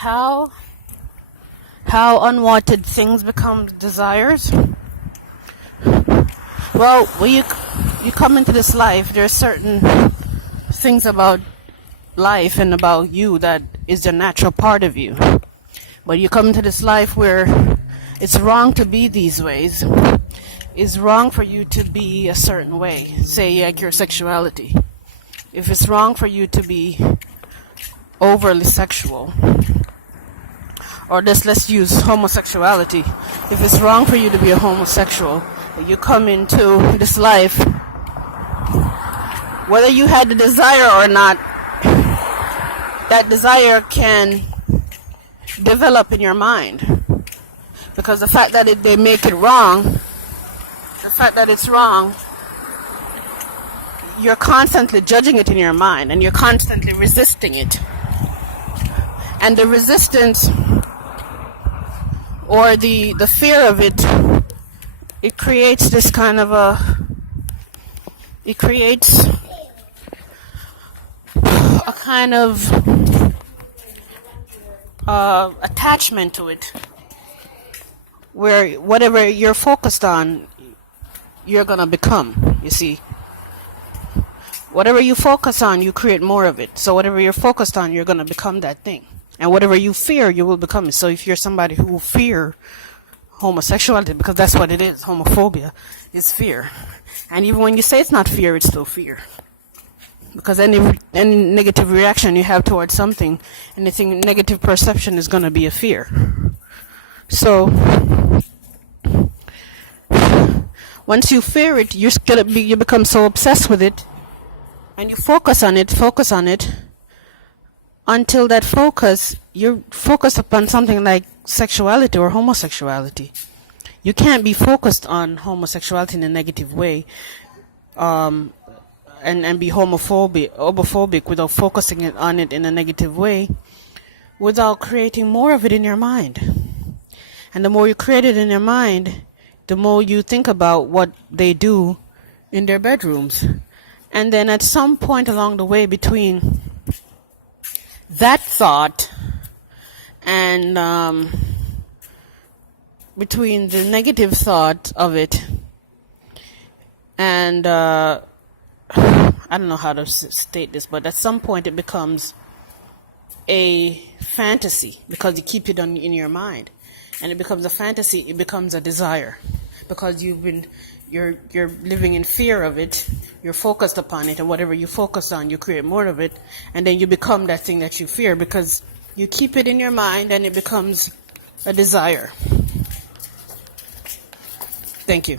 How unwanted things become desires? Well, when you come into this life, there are certain things about life and about you that is the natural part of you. But you come into this life where it's wrong to be these ways. It's wrong for you to be a certain way, say like your sexuality. If it's wrong for you to be overly sexual, or let's use homosexuality. If it's wrong for you to be a homosexual, you come into this life, whether you had the desire or not, that desire can develop in your mind. Because the fact that they make it wrong, the fact that it's wrong, you're constantly judging it in your mind and you're constantly resisting it. And the resistance or the fear of it, it creates this kind of it creates a kind of attachment to it, where whatever you're focused on, you're gonna become, you see. Whatever you focus on, you create more of it. So whatever you're focused on, you're gonna become that thing. And whatever you fear, you will become it. So if you're somebody who fear homosexuality, because that's what it is, homophobia is fear. And even when you say it's not fear, it's still fear. Because any negative reaction you have towards something, anything negative perception is going to be a fear. So once you fear it, you become so obsessed with it, and you focus on it, until that focus, you're focused upon something like sexuality or homosexuality. You can't be focused on homosexuality in a negative way, and be homophobic without focusing on it in a negative way, without creating more of it in your mind. And the more you create it in your mind, the more you think about what they do in their bedrooms. And then at some point along the way between that thought and between the negative thought of it and I don't know how to state this, but at some point it becomes a fantasy, because you keep it in your mind, and it becomes a fantasy. It becomes a desire, because you're living in fear of it. You're focused upon it, and whatever you focus on, you create more of it, and then you become that thing that you fear, because you keep it in your mind, and it becomes a desire. Thank you.